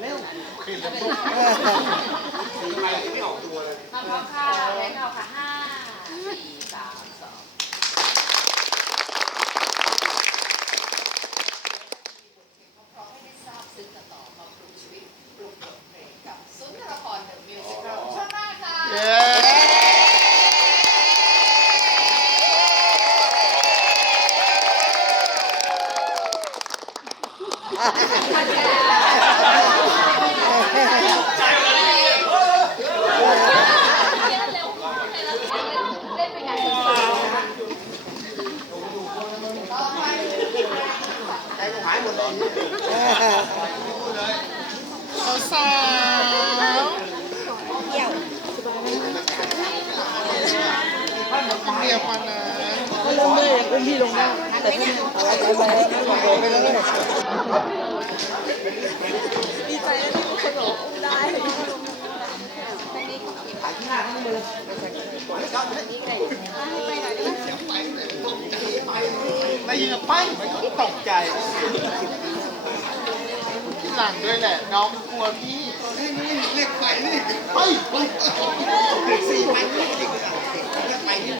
เร็ว สาวเกี่ยวกันนะก็เริ่มเมื่อยอุ้มพี่ลงได้ แต่ที่เอาไว้ไปไปไปเลยดีใจนะที่คนบอกอุ้มได้ได้ยินป้ายมันก็ตกใจที่หลังด้วยแหละ น้องกลัวพี่นี่นี่เรียกใครนี่ไปไป